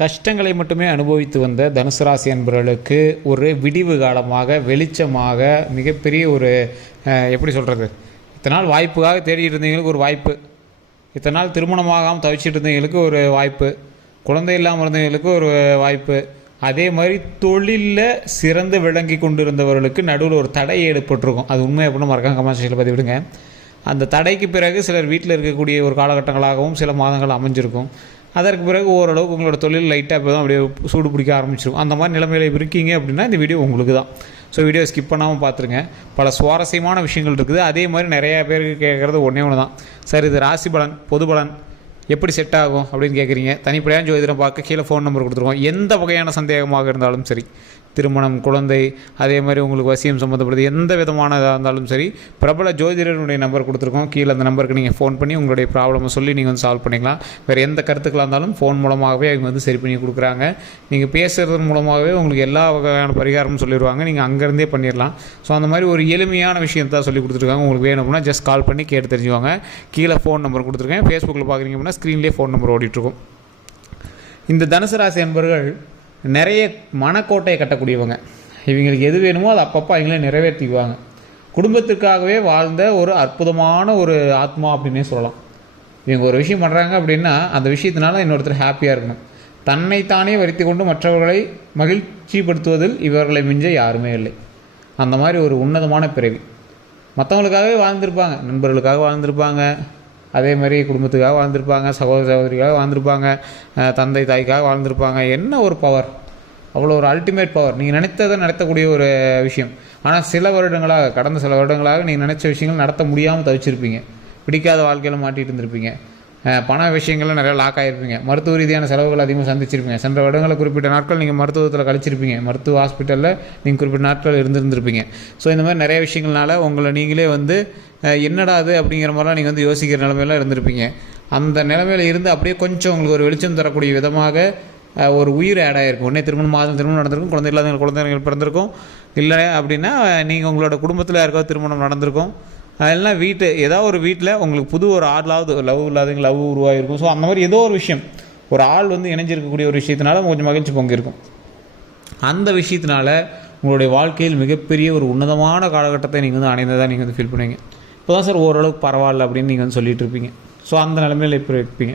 கஷ்டங்களை மட்டுமே அனுபவித்து வந்த தனுசு ராசி என்பவர்களுக்கு ஒரு விடிவு காலமாக வெளிச்சமாக மிகப்பெரிய ஒரு எப்படி சொல்கிறது இத்தனை நாள் வாய்ப்புக்காக தேடிட்டு இருந்தவங்களுக்கு ஒரு வாய்ப்பு. இத்தனை நாள் திருமணமாகாமல் தவிச்சிட்டு இருந்தவங்களுக்கு ஒரு வாய்ப்பு. குழந்தை இல்லாமல் இருந்தவங்களுக்கு ஒரு வாய்ப்பு. அதே மாதிரி தொழிலில் சிறந்து விளங்கி கொண்டிருந்தவர்களுக்கு நடுவில் ஒரு தடை ஏற்பட்டிருக்கும். அது உண்மை அப்படின்னு மறக்காம கமெண்ட் பற்றி விடுங்க அந்த தடைக்கு பிறகு சிலர் வீட்டில் இருக்கக்கூடிய ஒரு காலகட்டங்களாகவும் சில மாதங்கள் அமைஞ்சிருக்கும். அதற்கு பிறகு ஓரளவுக்கு உங்களோட தொழில் லைட்டாக இப்போ தான் அப்படியே சூடு பிடிக்க ஆரம்பிச்சிடும் அந்த மாதிரி நிலைமையில இருக்கீங்க அப்படின்னா இந்த வீடியோ உங்களுக்கு தான் ஸோ வீடியோ ஸ்கிப் பண்ணாமல் பார்த்துருங்க பல சுவாரஸ்யமான விஷயங்கள் இருக்குது. அதே மாதிரி நிறையா பேருக்கு கேட்குறது ஒன்றே ஒன்று தான் சார் இது ராசி பலன் பொது பலன் எப்படி செட் ஆகும் அப்படின்னு கேட்குறீங்க தனிப்படையான ஜோதிடம் பார்க்க கீழே ஃபோன் நம்பர் கொடுத்துருவோம். எந்த வகையான சந்தேகமாக இருந்தாலும் சரி. திருமணம் குழந்தை அதே மாதிரி உங்களுக்கு வசியம் சம்மந்தப்படுது எந்த விதமானதாக இருந்தாலும் சரி பிரபல ஜோதிடருடைய நம்பர் கொடுத்துருக்கோம். கீழே அந்த நம்பருக்கு நீங்கள் ஃபோன் பண்ணி உங்களுடைய ப்ராப்ளமை சொல்லி நீங்கள் வந்து சால்வ் பண்ணிக்கலாம். வேறு எந்த கருத்துக்களாக இருந்தாலும் ஃபோன் மூலமாகவே அவங்க வந்து சரி பண்ணி கொடுக்குறாங்க. நீங்கள் பேசுகிறது மூலமாகவே உங்களுக்கு எல்லா வகையான பரிகாரமும் சொல்லிடுவாங்க நீங்கள் அங்கேருந்தே பண்ணிடலாம் ஸோ அந்த மாதிரி ஒரு எளிமையான விஷயத்தான் சொல்லி கொடுத்துருக்காங்க. உங்களுக்கு வேணும் அப்படின்னா ஜஸ்ட் கால் பண்ணி கேட்டு தெரிஞ்சுவாங்க கீழே ஃபோன் நம்பர் கொடுத்துருக்கேன். ஃபேஸ்புக்கில் பார்க்குறீங்க அப்படின்னா ஸ்க்ரீன்லேயே ஃபோன் நம்பர் ஓடிட்டுருக்கும் இந்த தனுசு ராசி அன்பர்கள் நிறைய மனக்கோட்டையை கட்டக்கூடியவங்க. இவங்களுக்கு எது வேணுமோ அதை அப்பப்போ அவங்களே நிறைவேற்றிக்குவாங்க. குடும்பத்துக்காகவே வாழ்ந்த ஒரு அற்புதமான ஒரு ஆத்மா அப்படின்னே சொல்லலாம். இவங்க ஒரு விஷயம் பண்ணுறாங்க அப்படின்னா அந்த விஷயத்தினால இன்னொருத்தர் ஹாப்பியாக இருக்கணும். தன்னைத்தானே வரித்து கொண்டு மற்றவர்களை மகிழ்ச்சிப்படுத்துவதில் இவர்களை மிஞ்ச யாருமே இல்லை. அந்த மாதிரி ஒரு உன்னதமான பிறவி. மற்றவங்களுக்காகவே வாழ்ந்திருப்பாங்க நண்பர்களுக்காக வாழ்ந்திருப்பாங்க அதே மாதிரி குடும்பத்துக்காக வாழ்ந்திருப்பாங்க சகோதர சகோதரிக்காக வாழ்ந்திருப்பாங்க தந்தை தாய்க்காக வாழ்ந்திருப்பாங்க. என்ன ஒரு பவர் அவ்வளோ ஒரு அல்டிமேட் பவர் நீங்கள் நினைத்ததை நடத்தக்கூடிய ஒரு விஷயம். ஆனால் சில வருடங்களாக கடந்த சில வருடங்களாக நீங்கள் நினச்ச விஷயங்கள் நடத்த முடியாமல் தவிச்சிருப்பீங்க. பிடிக்காத வாழ்க்கையில் மாட்டிகிட்டு இருந்திருப்பீங்க. பண விஷயங்களில் நிறைய லாக் ஆகிருப்பீங்க மருத்துவ ரீதியான செலவுகள் அதிகமாக சந்திச்சிருப்பீங்க. சென்ற வருடங்களில் குறிப்பிட்ட நாட்கள் நீங்கள் மருத்துவத்தில் கழிச்சிருப்பீங்க. மருத்துவ ஹாஸ்பிட்டலில் நீங்கள் குறிப்பிட்ட நாட்கள் இருந்திருந்திருப்பீங்க. ஸோ இந்த மாதிரி நிறைய விஷயங்கள்னால உங்களை நீங்களே வந்து என்னடா அது அப்படிங்கிற மாதிரிலாம் நீங்கள் வந்து யோசிக்கிற நிலமையில இருந்திருப்பீங்க. அந்த நிலமையில இருந்து அப்படியே கொஞ்சம் உங்களுக்கு ஒரு வெளிச்சம் தரக்கூடிய விதமாக ஒரு உயிர் ஆட் ஆகிருக்கும் உடனே திருமணம் மாதம் திருமணம் நடந்திருக்கும். குழந்தை இல்லாதவங்க குழந்தைகள் பிறந்திருக்கும். இல்லை அப்படின்னா நீங்கள் உங்களோட குடும்பத்தில் யாருக்காவது திருமணம் நடந்திருக்கும். அதெல்லாம் வீட்டு ஏதாவது ஒரு வீட்டில் உங்களுக்கு புது ஒரு ஆளாவது லவ் இல்லாதவங்க லவ் உருவாகிருக்கும் ஸோ அந்த மாதிரி ஏதோ ஒரு விஷயம் ஒரு ஆள் வந்து இணைஞ்சிருக்கக்கூடிய ஒரு விஷயத்தினால கொஞ்சம் மகிழ்ச்சி பொங்கியிருக்கும். அந்த விஷயத்தினால உங்களுடைய வாழ்க்கையில் மிகப்பெரிய ஒரு உன்னதமான காலகட்டத்தை நீங்கள் வந்து அடைந்ததாக நீங்கள் வந்து ஃபீல் பண்ணுவீங்க. இப்போ தான் சார் ஓரளவுக்கு பரவாயில்ல அப்படின்னு நீங்கள் வந்து சொல்லிட்டு இருப்பீங்க. ஸோ அந்த நிலைமையில் இப்போ இருப்பீங்க?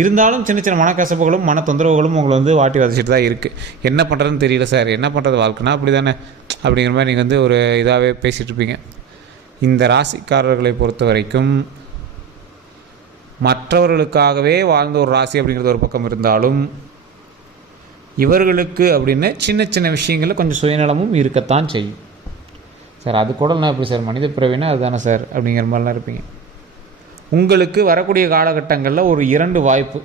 இருந்தாலும் சின்ன சின்ன மனக்கசப்புகளும் மன தொந்தரவுகளும் உங்களை வந்து வாட்டி வதச்சிட்டு தான் இருக்குது என்ன பண்ணுறதுன்னு தெரியல சார் என்ன பண்ணுறது வாழ்க்கைனா அப்படி தானே அப்படிங்கிற மாதிரி நீங்கள் வந்து ஒரு இதாகவே பேசிகிட்டு இருப்பீங்க. இந்த ராசிக்காரர்களை பொறுத்த வரைக்கும் மற்றவர்களுக்காகவே வாழ்ந்த ஒரு ராசி அப்படிங்கிறது ஒரு பக்கம் இருந்தாலும் இவர்களுக்கு அப்படின்னு சின்ன சின்ன விஷயங்களில் கொஞ்சம் சுயநலமும் இருக்கத்தான் செய்யும். சார் அது கூட நான் எப்படி சார் மனித பிறவினா அதுதானே சார் அப்படிங்கிற மாதிரிலாம் இருப்பீங்க. உங்களுக்கு வரக்கூடிய காலகட்டங்களில் ஒரு இரண்டு வாய்ப்பு.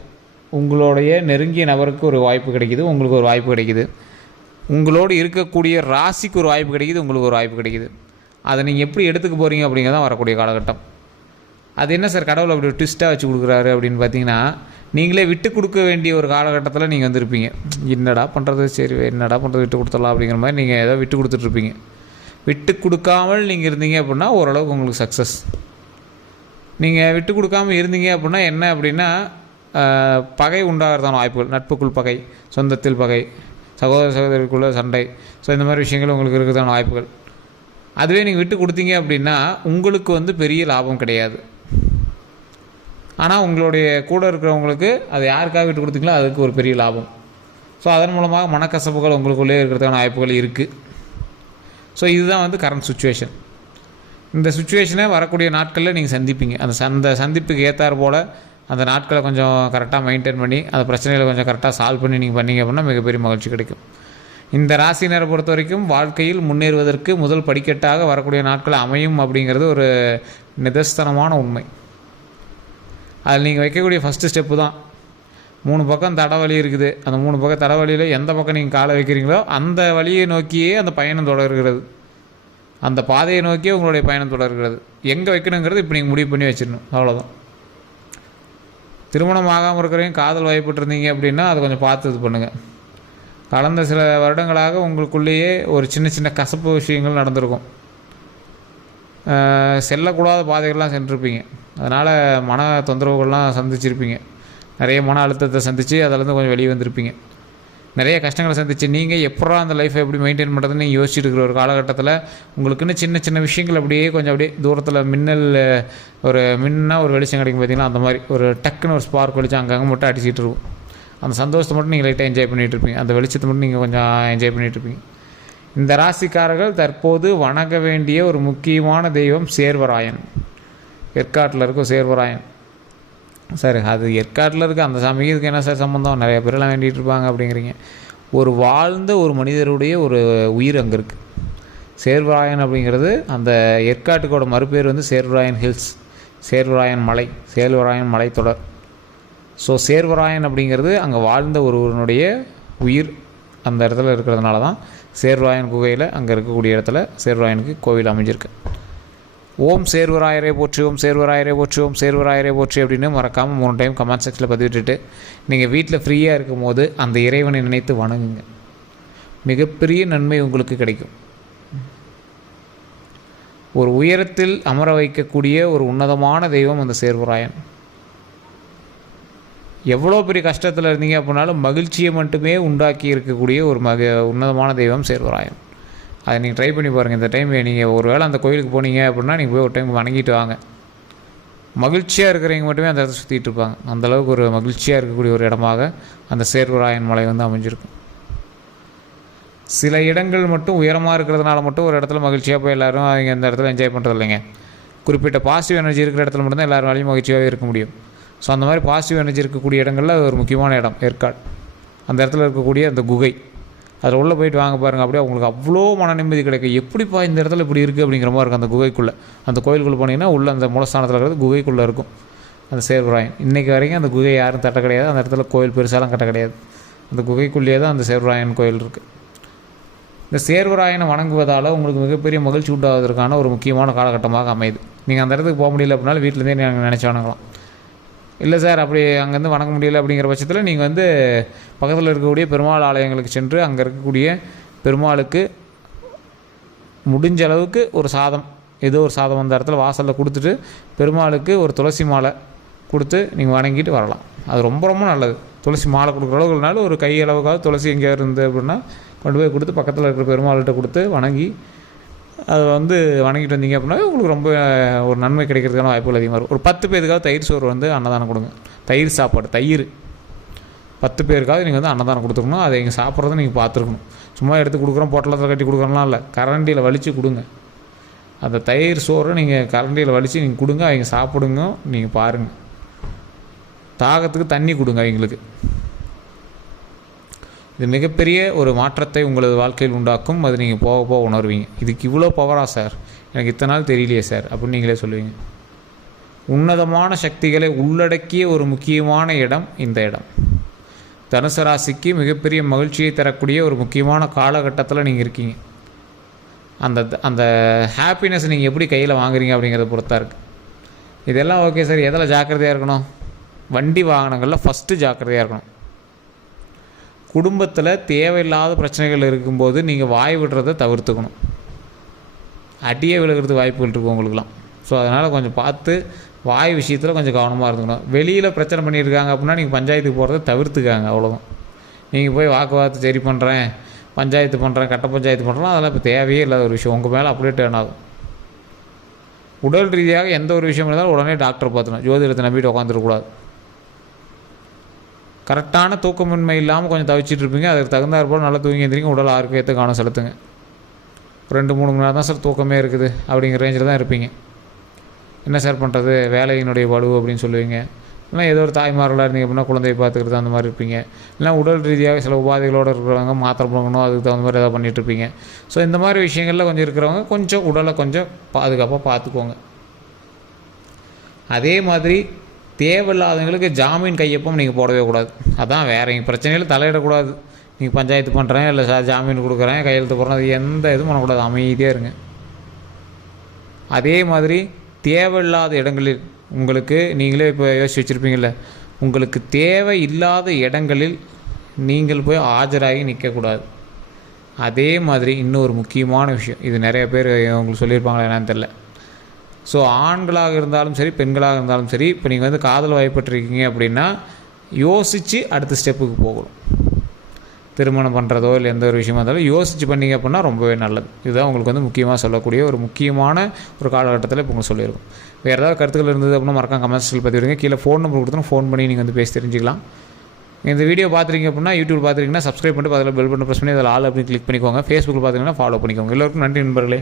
உங்களுடைய நெருங்கிய நபருக்கு ஒரு வாய்ப்பு கிடைக்குது உங்களுக்கு ஒரு வாய்ப்பு கிடைக்குது. உங்களோடு இருக்கக்கூடிய ராசிக்கு ஒரு வாய்ப்பு கிடைக்குது உங்களுக்கு ஒரு வாய்ப்பு கிடைக்குது. அதை நீங்கள் எப்படி எடுத்துக்க போகிறீங்க அப்படிங்கிறதான் வரக்கூடிய காலகட்டம். அது என்ன சார் கடவுள் அப்படி ட்விஸ்ட்டாக வச்சு கொடுக்குறாரு அப்படின்னு பார்த்தீங்கன்னா நீங்களே விட்டு கொடுக்க வேண்டிய ஒரு காலகட்டத்தில் நீங்கள் வந்திருப்பீங்க. என்னடா பண்ணுறது சரி என்னடா பண்ணுறது விட்டு கொடுத்துடலாம் அப்படிங்கிற மாதிரி நீங்கள் ஏதோ விட்டு கொடுத்துட்ருப்பீங்க விட்டு கொடுக்காமல் நீங்கள் இருந்தீங்க அப்படின்னா ஓரளவுக்கு உங்களுக்கு சக்ஸஸ் நீங்கள் விட்டு கொடுக்காம இருந்தீங்க அப்படின்னா என்ன அப்படின்னா பகை உண்டாகிறதான வாய்ப்புகள் நட்புக்குள் பகை சொந்தத்தில் பகை சகோதர சகோதரிக்குள்ள சண்டை. ஸோ இந்த மாதிரி விஷயங்கள் உங்களுக்கு இருக்கிறதான வாய்ப்புகள். அதுவே நீங்கள் விட்டு கொடுத்தீங்க அப்படின்னா உங்களுக்கு வந்து பெரிய லாபம் கிடையாது. ஆனால் உங்களுடைய கூட இருக்கிறவங்களுக்கு அது யாருக்காக விட்டு கொடுத்தீங்களோ அதுக்கு ஒரு பெரிய லாபம். ஸோ அதன் மூலமாக மனக்கசப்புகள் உங்களுக்குள்ளே இருக்கிறதுக்கான வாய்ப்புகள் இருக்குது ஸோ இதுதான் வந்து கரண்ட் சுச்சுவேஷன் இந்த சுச்சுவேஷனை வரக்கூடிய நாட்களில் நீங்கள் சந்திப்பீங்க. அந்த அந்த சந்திப்புக்கு ஏற்றாறு போல் அந்த நாட்களை கொஞ்சம் கரெக்டாக மெயின்டைன் பண்ணி அந்த பிரச்சனைகளை கொஞ்சம் கரெக்டாக சால்வ் பண்ணி நீங்கள் பண்ணிங்க அப்படின்னா மிகப்பெரிய மகிழ்ச்சி கிடைக்கும். இந்த ராசினரை பொறுத்த வரைக்கும் வாழ்க்கையில் முன்னேறுவதற்கு முதல் படிக்கட்டாக வரக்கூடிய நாட்கள் அமையும் அப்படிங்கிறது ஒரு நிதர்சனமான உண்மை. அதில் நீங்கள் வைக்கக்கூடிய ஃபஸ்ட்டு ஸ்டெப்பு தான். மூணு பக்கம் தடவழி இருக்குது. அந்த மூணு பக்கம் தடவழியில் எந்த பக்கம் நீங்கள் காலை வைக்கிறீங்களோ அந்த வழியை நோக்கியே அந்த பயணம் தொடர்கிறது. அந்த பாதையை நோக்கியே உங்களுடைய பயணம் தொடர்கிறது. எங்கே வைக்கணுங்கிறது இப்போ நீங்கள் முடிவு பண்ணி வச்சிடணும். அவ்வளோதான் திருமணம் ஆகாமல் இருக்கிறவங்க காதல் வயப்பட்டிருந்தீங்க அப்படின்னா அதை கொஞ்சம் பார்த்து இது பண்ணுங்கள் கடந்த சில வருடங்களாக உங்களுக்குள்ளேயே ஒரு சின்ன சின்ன கசப்பு விஷயங்கள் நடந்திருக்கும். செல்லக்கூடாத பாதைகள்லாம் சென்றிருப்பீங்க. அதனால் மன தொந்தரவுகள்லாம் சந்திச்சிருப்பீங்க. நிறைய மன அழுத்தத்தை சந்தித்து அதிலேருந்து கொஞ்சம் வெளியே வந்திருப்பீங்க. நிறைய கஷ்டங்களை சந்திச்சு நீங்கள் எப்படா அந்த லைஃப்பை எப்படி மெயின்டைன் பண்ணுறதுன்னு நீங்கள் யோசிச்சுட்டு இருக்கிற ஒரு காலகட்டத்தில் உங்களுக்குன்னு சின்ன சின்ன விஷயங்கள் அப்படியே கொஞ்சம் அப்படியே தூரத்தில் மின்னல் ஒரு மின்னா ஒரு வெளிச்சம் கிடைக்கும் பார்த்தீங்கன்னா அந்த மாதிரி ஒரு டக்குன்னு ஒரு ஸ்பார்க் வெளிச்சம் அங்கங்கே மட்டும் அடிச்சுட்டு இருக்கும். அந்த சந்தோஷத்தை மட்டும் நீங்கள் லைட்டாக என்ஜாய் பண்ணிகிட்டு இருப்பீங்க அந்த வெளிச்சத்தை மட்டும் நீங்கள் கொஞ்சம் என்ஜாய் பண்ணிகிட்டு இருப்பீங்க இந்த ராசிக்காரர்கள் தற்போது வணங்க வேண்டிய ஒரு முக்கியமான தெய்வம் சேர்வராயன். ஏற்காட்டில் இருக்கும் சேர்வராயன். சார் அது ஏற்காட்டில் இருக்க அந்த சாமிக்கு இதுக்கு என்ன சார் சம்மந்தம் நிறைய பேரெல்லாம் வேண்டிகிட்டு இருப்பாங்க அப்படிங்கிறீங்க. ஒரு வாழ்ந்த ஒரு மனிதருடைய ஒரு உயிர் அங்கே இருக்குது சேர்வராயன் அப்படிங்கிறது அந்த ஏற்காட்டுக்கோட மறுபேர் வந்து சேர்வராயன் ஹில்ஸ். சேர்வராயன் மலை சேர்வராயன் மலைத்தொடர். ஸோ சேர்வராயன் அப்படிங்கிறது அங்கே வாழ்ந்த ஒருவருடைய உயிர் அந்த இடத்துல இருக்கிறதுனால தான் சேர்வராயன் குகையில் அங்கே இருக்கக்கூடிய இடத்துல சேர்வராயனுக்கு கோவில் அமைஞ்சிருக்கு. ஓம் சேர்வராயரே போற்றி ஓம் சேர்வராயரே போற்றி ஓம் சேர்வராயரே போற்றி அப்படின்னு மறக்காமல் மூணு டைம் கமெண்ட் செக்ஷனில் பதிவிட்டுட்டு நீங்கள் வீட்டில் ஃப்ரீயாக இருக்கும்போது அந்த இறைவனை நினைத்து வணங்குங்க. மிகப்பெரிய நன்மை உங்களுக்கு கிடைக்கும். ஒரு உயரத்தில் அமர வைக்கக்கூடிய ஒரு உன்னதமான தெய்வம் அந்த சேர்வராயன். எவ்வளோ பெரிய கஷ்டத்தில் இருந்தீங்க அப்படின்னாலும் மகிழ்ச்சியை மட்டுமே உண்டாக்கி இருக்கக்கூடிய ஒரு மக உன்னதமான தெய்வம் சேர்வராயன். அதை நீங்கள் ட்ரை பண்ணி பாருங்கள் இந்த டைம் நீங்கள் ஒரு வேளை அந்த கோயிலுக்கு போனீங்க அப்படின்னா நீங்கள் போய் ஒரு டைம் வணங்கிட்டு வாங்க. மகிழ்ச்சியாக இருக்கிறவங்க மட்டுமே அந்த இடத்த சுற்றிட்டு இருப்பாங்க. அந்தளவுக்கு ஒரு மகிழ்ச்சியாக இருக்கக்கூடிய ஒரு இடமாக அந்த சேர்வராயன் மலை வந்து அமைஞ்சிருக்கும். சில இடங்கள் மட்டும் உயரமாக இருக்கிறதுனால மட்டும் ஒரு இடத்துல மகிழ்ச்சியாக போய் எல்லோரும் அவங்க அந்த இடத்துல என்ஜாய் பண்ணுறது இல்லைங்க குறிப்பிட்ட பாசிட்டிவ் எனர்ஜி இருக்கிற இடத்துல மட்டும்தான் எல்லாரும் மகிழ்ச்சியாகவே இருக்க முடியும். ஸோ அந்த மாதிரி பாசிட்டிவ் எனர்ஜி இருக்கக்கூடிய இடங்களில் அது ஒரு முக்கியமான இடம் ஏற்காடு. அந்த இடத்துல இருக்கக்கூடிய அந்த குகை. அதில் உள்ளே போயிட்டு வாங்க பாருங்கள் அப்படியே உங்களுக்கு அவ்வளோ மன நிம்மதி கிடைக்கும். எப்படிப்பா இந்த இடத்துல இப்படி இருக்குது அப்படிங்கிற மாதிரி இருக்கும் அந்த குகைக்குள்ளே. அந்த கோயிலுக்குள்ளே போனீங்கன்னா உள்ளே அந்த மூலஸ்தானத்தில் இருக்கிறது குகைக்குள்ளே இருக்கும். அந்த சேர்வராயன். இன்றைக்கி வரைக்கும் அந்த குகை யாரும் தட்ட கிடையாது. அந்த இடத்துல கோயில் பெருசாலாம் கட்ட கிடையாது. அந்த குகைக்குள்ளேயே தான் அந்த சேர்வராயன் கோயில் இருக்குது இந்த சேர்வராயனை வணங்குவதால் உங்களுக்கு மிகப்பெரிய மகிழ்ச்சி உண்டாவதற்கான ஒரு முக்கியமான காலகட்டமாக அமையுது. நீங்கள் அந்த இடத்துக்கு போக முடியல அப்படின்னாலும் வீட்டிலேருந்தே நீங்கள் நினச்சி வணங்கலாம். இல்லை சார் அப்படி அங்கேருந்து வணங்க முடியல அப்படிங்கிற பட்சத்தில் நீங்கள் வந்து பக்கத்தில் இருக்கக்கூடிய பெருமாள் ஆலயங்களுக்கு சென்று அங்கே இருக்கக்கூடிய பெருமாளுக்கு முடிஞ்ச அளவுக்கு ஒரு சாதம் ஏதோ ஒரு சாதம் அந்த இடத்துல வாசலில் கொடுத்துட்டு பெருமாளுக்கு ஒரு துளசி மாலை கொடுத்து நீங்கள் வணங்கிட்டு வரலாம். அது ரொம்ப ரொம்ப நல்லது. துளசி மாலை கொடுக்குற அளவுக்குனாலும் ஒரு கை அளவுக்காவது துளசி எங்கேயா இருந்து அப்படின்னா கொண்டு போய் கொடுத்து பக்கத்தில் இருக்கிற பெருமாள்கிட்ட கொடுத்து வணங்கி அதை வந்து வணங்கிட்டு வந்தீங்க அப்படின்னா உங்களுக்கு ரொம்ப ஒரு நன்மை கிடைக்கிறதுக்கான வாய்ப்புகள் அதிகமாக இருக்கும். ஒரு பத்து பேருக்காவது தயிர் சோறு வந்து அன்னதானம் கொடுங்க. தயிர் சாப்பாடு தயிர். பத்து பேருக்காவது நீங்கள் வந்து அன்னதானம் கொடுத்துருக்கணும் அதை இங்கே சாப்பிட்றத நீங்கள் பார்த்துருக்கணும். சும்மா எடுத்து கொடுக்குறோம் பொட்டலத்தில் கட்டி கொடுக்குறோம்லாம் இல்லை. கரண்டியில் வலித்து கொடுங்க. அந்த தயிர் சோறை நீங்கள் கரண்டியில் வலித்து நீங்கள் கொடுங்க அவங்க சாப்பிடுங்க நீங்கள் பாருங்கள் தாகத்துக்கு தண்ணி கொடுங்க அவங்களுக்கு. இது மிகப்பெரிய ஒரு மாற்றத்தை உங்களது வாழ்க்கையில் உண்டாக்கும். அது நீங்கள் போக போக உணர்வீங்க. இதுக்கு இவ்வளோ பவரா சார் எனக்கு இத்தனை நாள் தெரியலையே சார் அப்படின்னு நீங்களே சொல்லுவீங்க. உன்னதமான சக்திகளை உள்ளடக்கிய ஒரு முக்கியமான இடம் இந்த இடம். தனுசு ராசிக்கு மிகப்பெரிய மகிழ்ச்சியை தரக்கூடிய ஒரு முக்கியமான காலகட்டத்தில் நீங்கள் இருக்கீங்க. அந்த அந்த ஹாப்பினஸ் நீங்கள் எப்படி கையில் வாங்குறீங்க அப்படிங்கிறத பொறுத்தா இருக்குது இதெல்லாம் ஓகே சார் எதில் ஜாக்கிரதையாக இருக்கணும்? வண்டி வாகனங்களில் ஃபஸ்ட்டு ஜாக்கிரதையாக இருக்கணும். குடும்பத்தில் தேவையில்லாத பிரச்சனைகள் இருக்கும்போது நீங்கள் வாய் விடுறதை தவிர்த்துக்கணும். அடியே விழுகிறது வாய்ப்புகள் இருக்கும் உங்களுக்குலாம். ஸோ அதனால் கொஞ்சம் பார்த்து வாய் விஷயத்தில் கொஞ்சம் கவனமாக இருந்துக்கணும். வெளியில் பிரச்சனை பண்ணியிருக்காங்க அப்படின்னா நீங்கள் பஞ்சாயத்துக்கு போகிறத தவிர்த்துக்காங்க அவ்வளோதான் நீங்கள் போய் வாக்குவாதத்தை சரி பண்ணுறேன் பஞ்சாயத்து பண்ணுறேன் கட்ட பஞ்சாயத்து பண்ணுறோம் அதெல்லாம் இப்போ தேவையே இல்லாத ஒரு விஷயம். உங்கள் மேலே அப்படியே டேர்ன் ஆகும். உடல் ரீதியாக எந்த ஒரு விஷயம் இருந்தாலும் உடனே டாக்டர் பார்த்துணும் ஜோதிடத்தை நம்பிட்டு உட்காந்துருக்கூடாது கரெக்டான தூக்கமின்மை இல்லாமல் கொஞ்சம் தவிச்சிட்டு இருப்பீங்க. அதுக்கு தகுந்தாற் போல் நல்லா தூங்கி எழுந்திரிங்க உடல் ஆரோக்கியத்தை கவனம் செலுத்துங்க. ரெண்டு மூணு மணி நேரம் தான் சார் தூக்கமே இருக்குது அப்படிங்கிற ரேஞ்சில் தான் இருப்பீங்க. என்ன சார் பண்ணுறது வேலையினுடைய வலு அப்படின்னு சொல்லுவீங்க. இல்லைன்னா ஏதோ ஒரு தாய்மார்களாக இருந்தீங்க அப்படின்னா குழந்தையை பார்த்துக்கிறது அந்த மாதிரி இருப்பீங்க. இல்லைனா உடல் ரீதியாக சில உபாதைகளோடு இருக்கிறவங்க மாத்திரை போகணும் அதுக்கு தகுந்த மாதிரி ஏதாவது பண்ணிகிட்டு இருப்பீங்க. ஸோ இந்த மாதிரி விஷயங்களில் கொஞ்சம் இருக்கிறவங்க கொஞ்சம் உடலை கொஞ்சம் பாதுகாப்பாக பார்த்துக்கோங்க. அதே மாதிரி தேவையில்லாதவங்களுக்கு ஜாமீன் கையொப்பம் நீங்கள் போடவே கூடாது. அதான் வேற பிரச்சனையில் தலையிடக்கூடாது. நீங்கள் பஞ்சாயத்து பண்ணுறேன் இல்லை சார் ஜாமீன் கொடுக்குறேன் கையெழுத்து போடுறேன் அது எந்த இதுவும் பண்ணக்கூடாது. அமைதியாக இருங்க. அதே மாதிரி தேவையில்லாத இடங்களில் உங்களுக்கு நீங்களே இப்போ யோசிச்சு வச்சுருப்பீங்கள உங்களுக்கு தேவை இல்லாத இடங்களில் நீங்கள் போய் ஆஜராகி நிற்கக்கூடாது அதே மாதிரி இன்னொரு முக்கியமான விஷயம் இது நிறைய பேர் உங்களுக்கு சொல்லியிருப்பாங்களா என்னன்னு தெரில ஸோ ஆண்களாக இருந்தாலும் சரி பெண்களாக இருந்தாலும் சரி இப்போ நீங்கள் வந்து காதல் வயப்பட்டிருக்கீங்க அப்படின்னா யோசித்து அடுத்த ஸ்டெப்புக்கு போகணும். திருமணம் பண்ணுறதோ இல்லை எந்த ஒரு விஷயமா இருந்தாலும் யோசித்து பண்ணிங்க அப்படின்னா ரொம்பவே நல்லது. இதுதான் உங்களுக்கு வந்து முக்கியமாக சொல்லக்கூடிய ஒரு முக்கியமான ஒரு காலகட்டத்தில் இப்போ உங்களுக்கு சொல்லியிருக்கோம். வேறு ஏதாவது கருத்துக்கள் இருந்தது அப்படின்னா மறக்காம கமெண்ட்ஸில் பதிவிடுங்க. கீழே ஃபோன் நம்பர் கொடுத்தோம் ஃபோன் பண்ணி நீங்கள் வந்து பேசி தெரிஞ்சுக்கலாம். இந்த வீடியோ பார்த்துருக்கீங்க அப்படின்னா யூடியூப் பார்த்துருக்கீங்கன்னா சப்ஸ்கிரைப் பண்ணிட்டு அதில் பெல் பட்டன் ப்ரெஸ் பண்ணி அதில் ஆல் அப்படின்னு கிளிக் பண்ணிக்கோங்க. ஃபேஸ்புக்கில் பார்த்தீங்கன்னா ஃபாலோ பண்ணிக்கோங்க. எல்லோருக்கும் நன்றி நண்பர்களே.